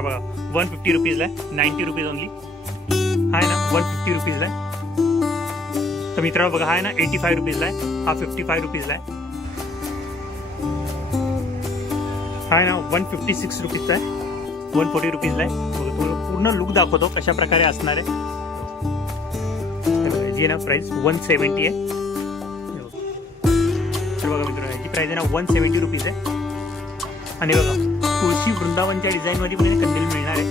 मित्र बघा 150 रुपीजला आहे, 90 रुपीज ओनली. हा आहे ना 150 रुपीजला आहे. तर मित्रांनो बघा हा आहे ना 85 रुपीजला आहे, हा 55 रुपीजला आहे. हा आहे ना 156 रुपीजचा आहे, 140 रुपीजला आहे. बघा तुम्हाला पूर्ण लुक दाखवतो कशा प्रकारे असणार आहे. जी ना प्राइस 170 आहे. तर बघा मित्रांनो याची प्राइस आहे ना 170 रुपीज आहे. आणि बघा तुळशी वृंदावनच्या डिझाईनमध्ये पण कंदील मिळणार आहे.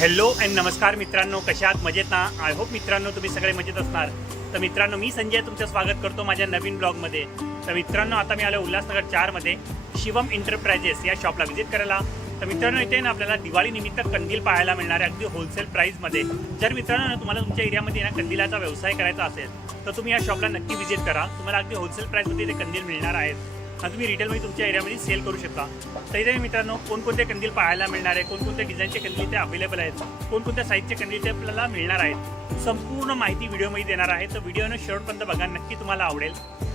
हॅलो अँड नमस्कार मित्रांनो, कशा आहात? मजेत ना? आय होप मित्रांनो तुम्ही सगळे मजेत असणार. तर मित्रांनो मी संजय तुमचं स्वागत करतो माझ्या नवीन ब्लॉगमध्ये. तर मित्रांनो आता मी आलो उल्हासनगर 4 मध्ये शिवम एंटरप्राइजेस या शॉपला व्हिजिट करायला. तर मित्रांनो इथे ना आपल्याला दिवाळी निमित्त कंदील पाहायला मिळणार आहे अगदी होलसेल प्राईसमध्ये. जर मित्रांनो तुम्हाला तुमच्या एरियामध्ये ना कंदिलाचा व्यवसाय करायचा असेल तर तुम्ही या शॉपला नक्की व्हिजिट करा. तुम्हाला अगदी होलसेल प्राईसमध्ये इथे कंदील मिळणार आहेत आणि तुम्ही रिटेलमध्ये तुमच्या एरियामध्ये सेल करू शकता. तर इथे मित्रांनो कोणकोणते कंदील पाहायला मिळणार आहे, कोणकोणत्या डिझाईनचे कंदील इथे अवेलेबल आहेत, कोणकोणत्या साईजचे कंदील इथे आपल्याला मिळणार आहेत, संपूर्ण माहिती व्हिडिओमध्ये देणार आहे. तर व्हिडिओनं शेवटपर्यंत बघा, नक्की तुम्हाला आवडेल.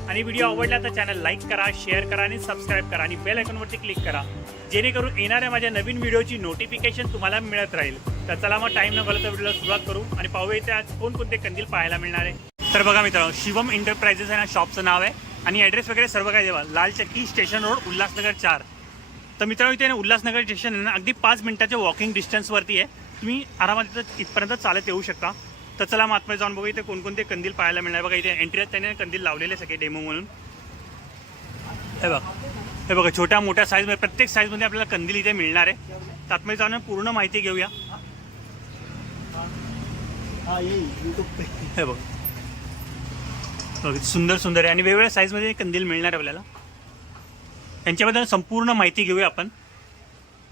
आणि व्हिडिओ आवडला तर चॅनल लाईक करा, शेअर करा आणि सबस्क्राईब करा आणि बेल आयकॉनवरती क्लिक करा, जेणेकरून येणाऱ्या माझ्या नवीन व्हिडिओची नोटिफिकेशन तुम्हाला मिळत राहील. तर चला मग टाईम न घालवता व्हिडिओला सुरुवात करू आणि पाहूया इथे आज कोणकोणते कंदील पाहायला मिळणार आहे. तर बघा मित्रांनो शिवम एंटरप्राइजेस आहे ना शॉपचं नाव आहे आणि ॲड्रेस वगैरे सर्व काय देवा लाल चक्की स्टेशन रोड उल्हासनगर 4. तर मित्रांनो इथे ना उल्हासनगर स्टेशन आहे ना अगदी 5 मिनिटाच्या वॉकिंग डिस्टन्सवरती आहे. तुम्ही आरामात इथपर्यंत चालत येऊ शकता. तर चला मग आतमध्ये जाऊन बघू इथे कोणकोणते कंदील पाहायला मिळणार. बघा इथे एंट्रीत त्याने कंदील लावलेले सगळे डेमो म्हणून. हे बघा छोट्या मोठ्या साईजमध्ये प्रत्येक साईजमध्ये आपल्याला कंदील इथे मिळणार आहे. तर आतमध्ये जाऊन पूर्ण माहिती घेऊया. हे बघा सुंदर सुंदर आहे आणि वेगवेगळ्या साईजमध्ये कंदील मिळणार आहे आपल्याला. यांच्याबद्दल संपूर्ण माहिती घेऊया आपण.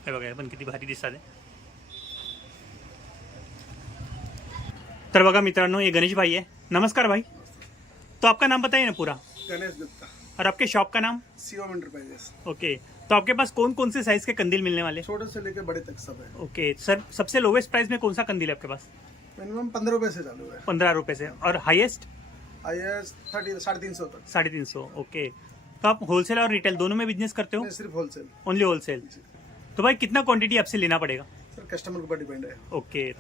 हे बघा आपण किती भारी दिसतात आहे. तर बघा मित्रांनो ये गणेश भाई है. नमस्कार भाई, तो आपका नाम बताइए ना पूरा. गणेश गुप्ता. और आपके शॉप का नाम? शिवम एंटरप्राइजेस. ओके, तो आपके पास कौन कौन से साइज के कंदील मिलने वाले? छोटे से लेकर बड़े तक सब है. ओके सर, सबसे लोवेस्ट प्राइस में कौन सा कंदील है आपके पास? मिनिमम 15 रुपए से चालू है. 15 रुपए से. और हाईएस्ट? हाईएस्ट 350 तक. 350. ओके, तो आप होलसेल और रिटेल दोनों में बिजनेस करते हो? नहीं, सिर्फ होलसेल. Only wholesale. तो भाई कितना क्वांटिटी आपसे लेना पड़ेगा? सर कस्टमर के ऊपर डिपेंड है. ओके,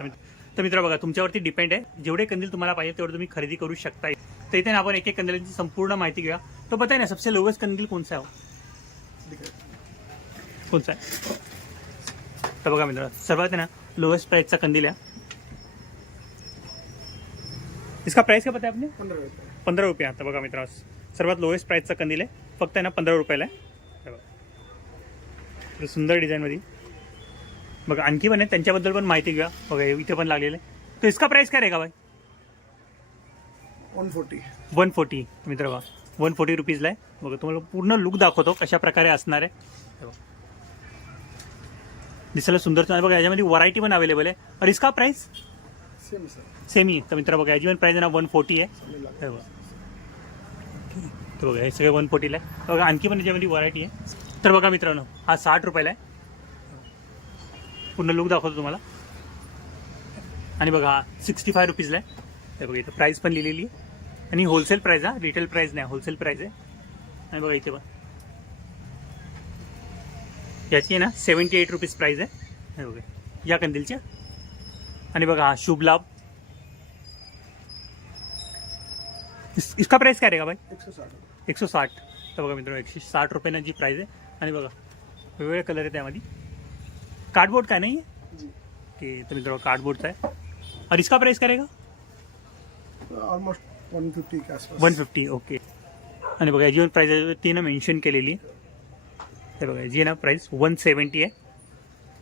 तर मित्र बघा तुमच्यावरती डिपेंड आहे. जेवढे कंदील तुम्हाला पाहिजे तेवढे तुम्ही खरेदी करू शकता. तर इथे आपण एक एक कंदीलांची संपूर्ण माहिती घेऊया. तो बताइए ना सबसे लोवेस्ट कंदील कौन सा है? कौन सा आहे? तर बघा मित्र सर्वात आहे ना लोवेस्ट प्राइसचा कंदील आहे. इसका प्राइस क्या पता है आपने? 15 रुपए. 15 रुपये. आता बघा मित्र सर्वात लोवेस्ट प्राइसचा कंदील आहे, फक्त आहे ना 15 रुपयाला आहे. सुंदर डिझाईनमध्ये बघा आणखी पण आहे, त्यांच्याबद्दल पण माहिती घ्या. बघा इथे पण लागलेलं आहे. तो इसका प्राइस काय रहेगा भाई? 140. 140 मित्र बघा 140 रुपीजला आहे. बघा तुम्हाला पूर्ण लुक दाखवतो कशा प्रकारे असणार आहे. दिसायला सुंदर बघा याच्यामध्ये व्हरायटी पण अवेलेबल आहे. और इसका प्राइस सेम सर. सेम ही. तर मित्र बघा याची पण प्राइस आहे ना 140 आहे. तर बघा हे सगळे 140ला आहे. बघा आणखी पण याच्यामध्ये व्हरायटी आहे. तर बघा मित्रांनो हा 60 रुपयाला आहे. पूर्ण लुक दाखवतो तुम्हाला. आणि बघा हा 65 रुपीजला आहे. हे बघा इथं प्राईस पण लिहिलेली आहे आणि होलसेल प्राईस हा, रिटेल प्राईस नाही, होलसेल प्राईस आहे. आणि बघा इथे पण याची आहे ना 78 रुपीज प्राईस आहे. हे बघा या कंदीलच्या. आणि बघा हा शुभ लाभ. इसका प्राइस काय रहेगा भाई? 160. 160. तर बघा मित्रांनो 160 रुपयानं जी प्राइस आहे. आणि बघा वेगवेगळे कलर आहे त्यामध्ये. कार्डबोर्ड का नहीं है जी. ओके, तो मित्रों कार्डबोर्ड है. और इसका प्राइस करेगा ऑलमोस्ट 150 के आसपास. 150. ओके. आणि बघा याची पण प्राइस आहे ती ना मेन्शन केलेली आहे. हे बघा याची ना प्राइस 170 आहे.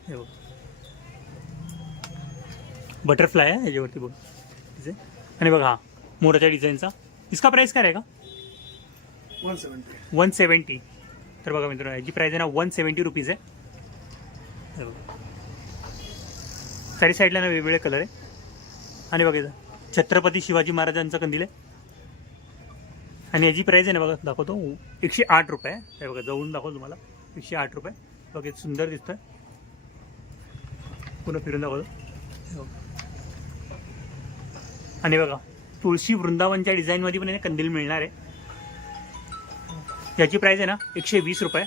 हे बघा बटरफ्लाय आहे याच्यावरती बघा तिथे. आणि बघा हा मोराच्या डिझाईनचा. इसका प्राइस काय रहेगा? 170. 170. तर बघा मित्रांनो याची प्राइस आहे ना 170 रुपीज आहे. सारी साईडला ना वेगवेगळे कलर आहे. आणि बघा छत्रपती शिवाजी महाराजांचा कंदील आहे. आणि याची प्राईस आहे ना बघा दाखवतो 108 रुपये. हे बघा जवळून दाखवतो तुम्हाला 108 रुपये. बघा सुंदर दिसतंय. पुन्हा फिरून दाखवतो. आणि बघा तुळशी वृंदावनच्या डिझाईनमध्ये पण कंदील मिळणार आहे. याची प्राईस आहे ना 120 रुपये.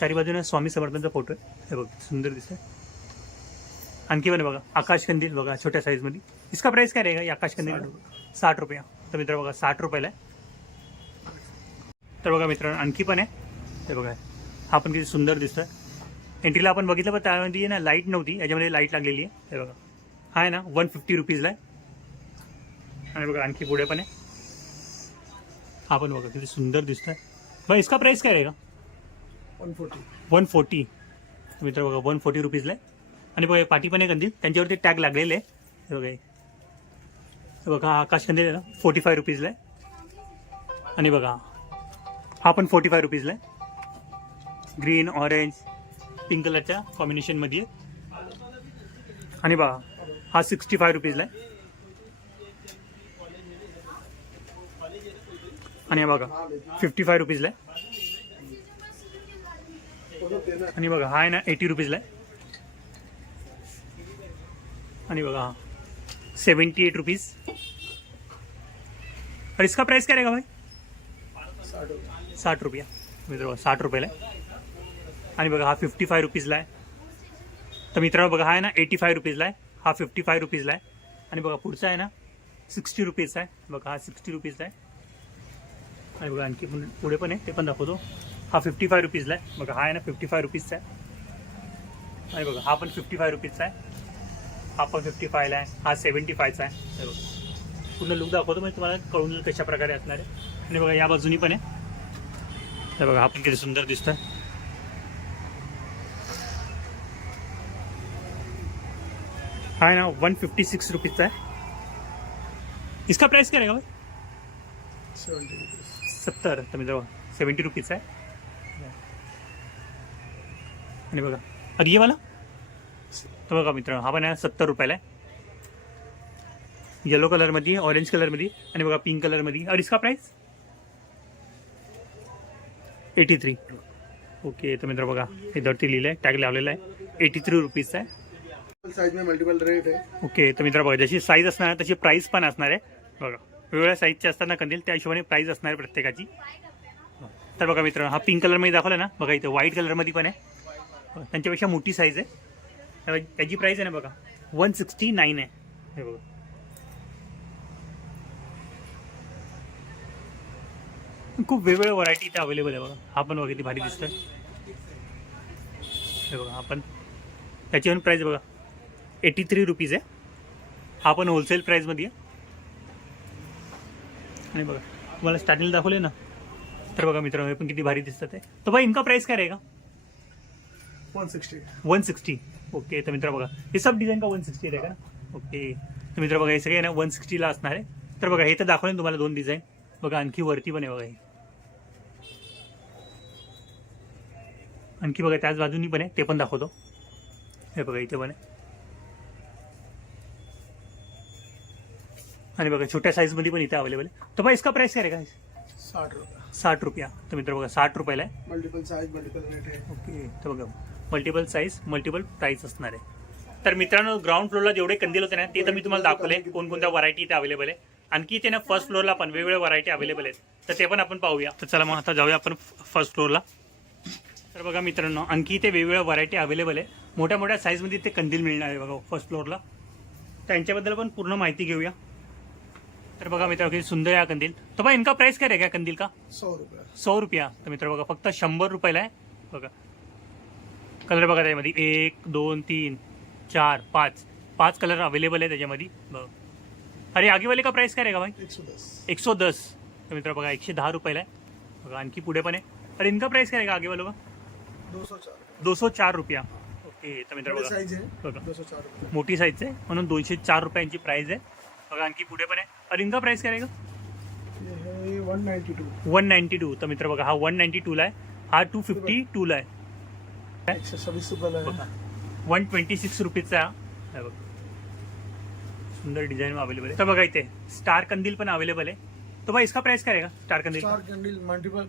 चारी बाजूने स्वामी समर्थांचा फोटो आहे. हे बघा सुंदर दिसतंय. आणखी पण बघा आकाश कंदील बघा छोट्या साईजमध्ये. इसका प्राइस काय रहेगा ये आकाश कंदील? 60 रुपया. तर मित्र बघा 60 रुपयाला आहे. तर बघा मित्रांनो आणखी पण आहे. हे बघा हा पण किती सुंदर दिसतोय. एंट्रीला आपण बघितलं पण त्यामध्ये ना लाईट नव्हती, याच्यामध्ये लाईट लागलेली आहे. हे बघा हा आहे ना 150 रुपीजला आहे. आणि बघा आणखी पुढे पण आहे. हा पण बघा किती सुंदर दिसतोय. बघा इसका प्राइस काय रहेगा? 140. मित्र बघा 140 रुपीजला आहे. आणि बघा पाठी पण आहे कंदील, त्यांच्यावरती टॅग लागलेले आहे. हे बघा हे बघा हा आकाश कंदील आहे ना 45 रुपीजला आहे. आणि बघा हा पण 45 रुपीजला आहे. ग्रीन ऑरेंज पिंक कलरच्या कॉम्बिनेशनमध्ये आहे. आणि बघा हा 65 रुपीजला आहे. आणि हा बघा 55 रुपीजला आहे. आणि बघा हा आहे ना 80 रुपीजला आहे. आणि बघा हा 78 रुपीज. और इसका प्राइस क्या रहेगा भाई? 60 रुपया. मित्रांनो 60 रुपयाला आहे. आणि बघा हा 55 रुपीजला आहे. तर मित्रांनो बघा हा आहे ना 85 रुपीजला आहे. हा 55 रुपीजला आहे. आणि बघा पुढचा आहे ना 60 रुपीजचा आहे. बघा हा 60 रुपीजला आहे. आणि बघा आणखी पुढे पण आहे, ते पण दाखवतो. हा 55 रुपीजला आहे. बघा हा आहे ना 55 रुपीजचा आहे. आणि बघा हा पण 55 रुपीजचा आहे. हा पण 55ला आहे. हा 75चा आहे. हे बघा पूर्ण लुक दाखवतो म्हणजे तुम्हाला कळून येईल कशा प्रकारे असणार आहे. आणि बघा या बाजूनी पण आहे. तर बघा हा पण किती सुंदर दिसतोय. हा आहे ना 156 रुपीजचा आहे. इसका प्राइस क्या रहेगा भाई? 70. तर मित्र 70 रुपीजचा आहे. आणि बघा अरे ये वाला तर बघा मित्रांनो हा पण आहे 70 रुपयाला आहे. येलो कलरमध्ये ऑरेंज कलरमध्ये आणि बघा पिंक कलरमध्ये. और इसका प्राइस 83. ओके तर मित्र बघा इधरती लिहिलं आहे, टॅग लावलेला आहे. 83 रुपीजचा आहे. साइज में मल्टीपल रेट है. ओके तर मित्र बघा जशी साईज असणार आहे तशी प्राईस पण असणार आहे. बघा वेगवेगळ्या साईजचे असताना कंदील त्या हिशोबाने प्राईस असणार आहे प्रत्येकाची. तर बघा मित्रांनो हा पिंक कलरमध्ये दाखवला ना, बघा इथे व्हाईट कलरमध्ये पण आहे. त्यांच्यापेक्षा मोठी साईज आहे. त्याची प्राईस आहे ना बघा 169 आहे. हे बघा खूप वेगवेगळ्या व्हरायटी इथे अवेलेबल आहे. बघा हा पण बघा किती भारी दिसतोय. हे बघा हा पण त्याची पण प्राईस बघा 83 रुपीज आहे. हा पण होलसेल प्राईजमध्ये आहे. आणि बघा तुम्हाला स्टार्टिंगला दाखवले ना, तर बघा मित्रांनो हे पण किती भारी दिसतात आहे. तर भाई इनका प्राइस क्या रहेगा? 160. ओके तर मित्र बघा हे सब डिझाईन का 160 रहेगा ना. ओके तर मित्र बघा हे सगळे ना 160ला असणार आहे. तर बघा हे तर दाखवले तुम्हाला 2 डिझाईन. बघा आणखी वरती पण आहे बघा हे. आणखी बघा त्याच बाजूनी पण आहे, ते पण दाखवतो. हे बघा इथे पण आहे. आणि बघा छोट्या साईजमध्ये पण इथे अवेलेबल आहे. तर भाई इसका प्राइस क्या रहेगा? 60 रुपया. 60 रुपया. तर मित्र बघा 60 रुपयाला आहे. मल्टीपल साइज मल्टीपल रेट है. ओके तर बघा मल्टिपल साईज मल्टिपल प्राईस असणार आहे. तर मित्रांनो ग्राउंड फ्लोअरला जेवढे कंदील होते ना ते तर मी तुम्हाला दाखवले कोणकोणत्या व्हरायटी इथे अवेलेबल आहे. आणखी इथे ना फर्स्ट फ्लोअरला पण वेगवेगळ्या व्हरायटी अवेलेबल आहेत, तर ते पण आपण पाहूया. तर चला मग आता जाऊया आपण फर्स्ट फ्लोअरला. तर बघा मित्रांनो आणखी इथे वेगवेगळ्या व्हरायटी अवेलेबल आहे. मोठ्या मोठ्या साईजमध्ये इथे कंदील मिळणार आहे बघा फर्स्ट फ्लोअरला. त्यांच्याबद्दल पण पूर्ण माहिती घेऊया. तर बघा मित्रांनो किती सुंदर आहे कंदील. तर बघा इनका प्राइस काय रहेगा कंदील का? 100 रुपया. 100 रुपया. तर मित्र बघा फक्त 100 रुपयाला आहे. बघा कलर बघा त्यामध्ये 1 2 3 4 5 कलर अवेलेबल आहे त्याच्यामध्ये. बघा अरे आगे वाले का प्राइस काय रहेगा भाई? 110. तर मित्र बघा 110 रुपयाला आहे. बघा आणखी पुढे पण आहे. अरे इनका प्राइस काय रहेगा आगे वालों का? 204 रुपया. ओके तर मित्र बघा साइज है बघा 204 रुपया. मोठी साईज आहे म्हणून 204 रुपयांची प्राइस आहे. बघा आणखी पुढे पण आहे. अरे इनका प्राइस काय रहेगा? ये है 192. 192. तर मित्र बघा हा 192 ला आहे. हा 252 ला आहे. 126 रुपयाला बघा है. 126 रुपीजचा आहे. बघा सुंदर डिझाइन अवेलेबल आहे. तर बघा इथे स्टार कंदील पण अवेलेबल आहे. तो भाई इसका प्राइस क्या रहेगा स्टार कंदील? स्टार कैंडल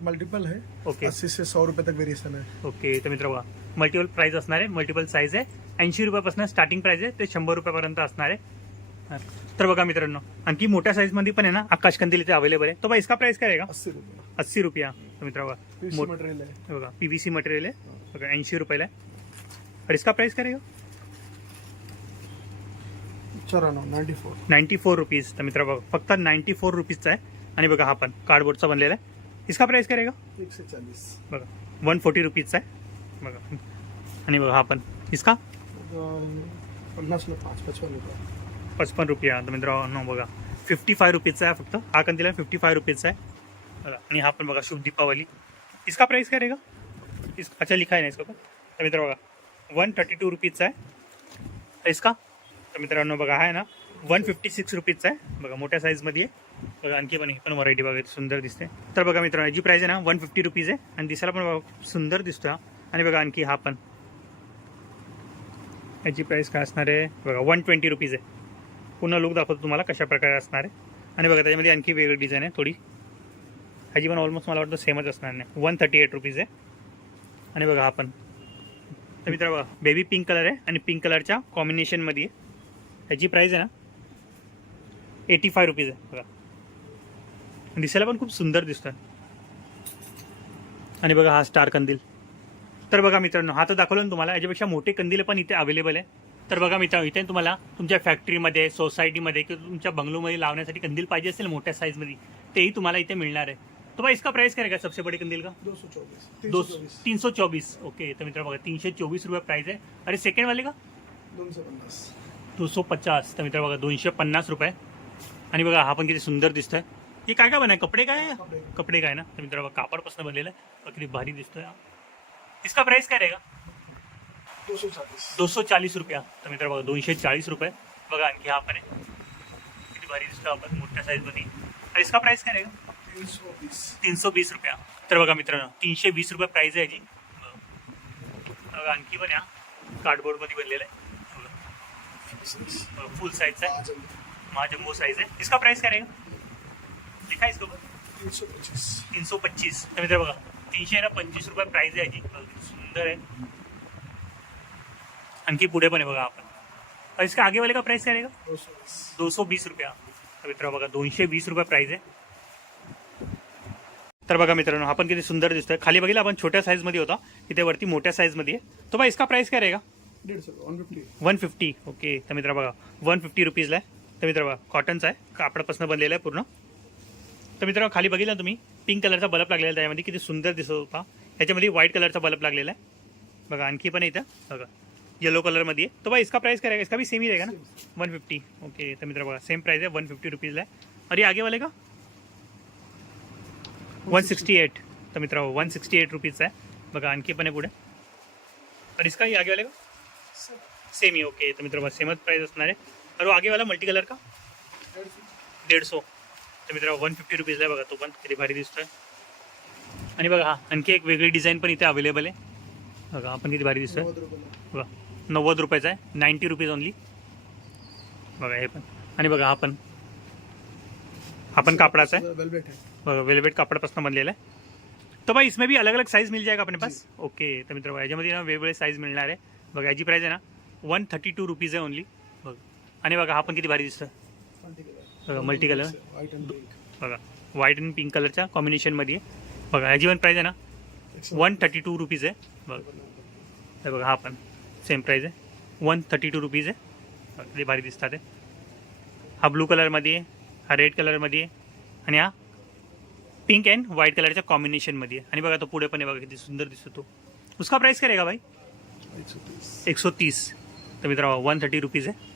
मल्टीपल है. ओके 80 से 100 रुपए तक वेरिएशन है. ओके तर मित्र बघा मल्टिपल प्राइस असणार आहे. मल्टिपल साईज आहे. 80 रुपयापासून स्टार्टिंग प्राइस आहे ते 100 रुपयापर्यंत असणार आहे. तर बघा मित्रांनो आणखी मोठ्या साईज मध्ये पण आहे ना आकाश कंदील इथे अवेलेबल आहे. तो भाई इसका प्राइस क्या रहेगा? 80 रुपया. 80 रुपया. तर मित्र बघा पीसी मटेरियल है. बघा पीव्हीसी मटेरियल आहे. बघा 80 रुपयाला आहे. और इसका प्राइस क्या रहेगा? 94 94 रुपीज. तर मित्र बघा फक्त 94 रुपीजचा आहे. आणि बघा हा पण कार्डबोर्डचा बनलेला आहे. इसका प्राइस क्या रहेगा? 140 बघा 140 रुपीजचा आहे बघा. आणि बघा हा पण इसका 50 ला 55 रुपये. 55 रुपया. तर मित्रांनो बघा 55 रुपीजचा आहे फक्त. हा कंदील आहे 55 रुपीजचा आहे बघा. आणि हा पण बघा शुभ दीपावली. इसका प्राइस क्या रहेगा? अच्छा लिखा आहे ना इसका पण. तर मित्र बघा 132 रुपीजचा आहे. इसका तर मित्रांनो बघा हा आहे ना 156 रुपीजचा आहे बघा. मोठ्या साईजमध्ये आहे बघा. आणखी पण ही पण व्हरायटी बघा सुंदर दिसते. तर बघा मित्रांनो याची प्राइस आहे ना 150 रुपीज आहे. आणि दिसायला पण बघा सुंदर दिसतो हा. आणि बघा आणखी हा पण याची प्राइस काय असणार आहे बघा 120 रुपीज आहे. पुन्हा लुक दाखवतो तुम्हाला कशा प्रकारे असणार आहे. आणि बघा त्याच्यामध्ये आणखी वेगळी डिझाईन आहे थोडी. ह्याची पण ऑलमोस्ट मला वाटतं सेमच असणार नाही. 138 रुपीज आहे. आणि बघा हा पण. तर मित्र बघा बेबी पिंक कलर आहे आणि पिंक कलरच्या कॉम्बिनेशनमध्ये आहे. ह्याची प्राइस आहे ना 85 रुपीज आहे बघा. दिसायला पण खूप सुंदर दिसतो आहे. आणि बघा हा स्टार कंदील. तर बघा मित्रांनो हा तर दाखवलं ना तुम्हाला. याच्यापेक्षा मोठे कंदील पण इथे अवेलेबल आहे. तर बघा मित्रांनो इथे तुम्हाला तुमच्या फॅक्टरीमध्ये सोसायटीमध्ये किंवा तुमच्या बंगलोमध्ये लावण्यासाठी कंदील पाहिजे असेल मोठ्या साईजमध्ये तेही तुम्हाला इथे मिळणार आहे. तो भाई इसका प्राइस क्या रहेगा सबसे बड़े कंदील का? 224 324. ओके. तर मित्र बघा 324 रुपये प्राइस आहे. अरे सेकंड वाले का 250. 250. तर मित्र बघा 250 रुपये. आणि बघा हा पण किती सुंदर दिसतोय. हे काय काय बनाय कपडे काय आहे? कपडे काय ना. तर मित्र बघा कापडपासून बनलेलं आहे. किती भारी दिसतोय. इसका प्राइस काय रहेगा? 240 रुपया. तर मित्र बघा 240 रुपये बघा. आणखी हा पण आहे किती भारी दिसतो आपण मोठ्या साईजमध्ये. तर इसका प्राइस काय रहेगा? 320 रुपया. तर बघा मित्रांनो 320 रुपये प्राइस आहे याची बघा. आणखी पण या कार्डबोर्डमध्ये बनलेलं आहे फुल साइज है. महाजम्बो साइज है. इसका प्राइस क्या रहेगा? लिखा है इसके ऊपर 325. तर मित्र बघा 325 रुपये प्राइस आहे याची. सुंदर आहे. आणखी पुढे पण आहे बघा आपण. और इसका आगे वाले का प्राइस क्या रहेगा? 220 रुपया. तर मित्र बघा 220 रुपये प्राइस आहे. तर बघा मित्रांनो आपण किती सुंदर दिसतोय. खाली बघितलं आपण छोट्या साईजमध्ये होता. इथे वरती मोठ्या साईजमध्ये आहे. तो भाई इसका प्राइस क्या रहेगा? 150. ओके. तर मित्र बघा 150 रुपीजला आहे. तर मित्र बघा कॉटनचा आहे कापडापासून बनलेला आहे पूर्ण. तर मित्रांनो खाली बघितलं तुम्ही पिंक कलरचा बल्ब लागलेला आहे. त्यामध्ये किती सुंदर दिसत होता. याच्यामध्ये व्हाईट कलरचा बल्ब लागलेला आहे बघा. आणखी पण इथं बघा येलो कलरमध्ये आहे. तो भाई इसका प्राइस क्या रहेगा? इसका भी सेम ही रहेगा ना 150. ओके. तर मित्र बघा सेम प्राइस आहे 150 रुपीजला आहे. अरे आगे वाले का 168. तर मित्र 168 रुपीजचा आहे बघा. आणखी पण आहे पुढे. और इसका ही आगे वाले का सेम ही. ओके. तर मित्र बघा सेमच प्राइस असणार आहे. और आगे वाला मल्टी कलर का 150. तर मित्र 150 रुपीजला आहे बघा. तो पण किती भारी दिसतोय. आणि बघा हा आणखी एक वेगळी डिझाईन पण इथे अवेलेबल आहे बघा. आपण किती भारी दिसतोय बघा. 90 रुपयाचा आहे. 90 रुपीज ओनली बघा हे पण. आणि बघा हा पण कापडाचा आहे बघा. वेलवेट कापडापासून बनलेला आहे. तो भाई इसमें भी अलग अलग साइज मिल जाएगा अपने पास? ओके. तर मित्र याच्यामध्ये ना वेगवेगळे साईज मिळणार आहे बघा. याची प्राइस आहे ना 132 रुपीज आहे ओनली बघा. आणि बघा हा पण किती भारी दिसतोय बघा. मल्टी कलर बघा. व्हाईट अँड पिंक कलरच्या कॉम्बिनेशनमध्ये आहे बघा. याची पण प्राइस आहे ना 132 रुपीज आहे बघा. बघा हा पण सेम प्राइस आहे 132 रुपीज आहे. किती भारी दिसतात आहे. हा ब्लू कलरमध्ये आहे. हा रेड कलरमध्ये आहे. आणि हा पिंक अँड व्हाईट कलरच्या कॉम्बिनेशनमध्ये आहे. आणि बघा तो पुढे पण आहे बघा किती सुंदर दिसतो तो. उसका प्राइस क्या रहेगा भाई? 130. तर मित्रांनो 130 रुपीज आहे.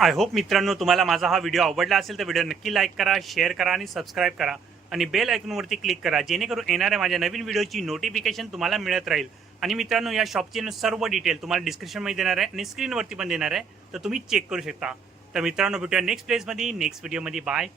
आय होप मित्रांनो तुम्हाला माझा हा व्हिडिओ आवडला असेल तर व्हिडिओ नक्की लाईक करा, शेअर करा आणि सबस्क्राईब करा. आणि बेल आयकॉनवरती क्लिक करा जेणेकरून येणाऱ्या माझ्या नवीन व्हिडिओची नोटिफिकेशन तुम्हाला मिळत राहील. आणि मित्रांनो या शॉपचे सर्व डिटेल तुम्हाला डिस्क्रिप्शनमध्ये देणार आहे आणि स्क्रीनवरती पण देणार आहे. तर तुम्ही चेक करू शकता. तर मित्रांनो भेटूया नेक्स्ट प्लेसमध्ये नेक्स्ट व्हिडिओमध्ये. बाय.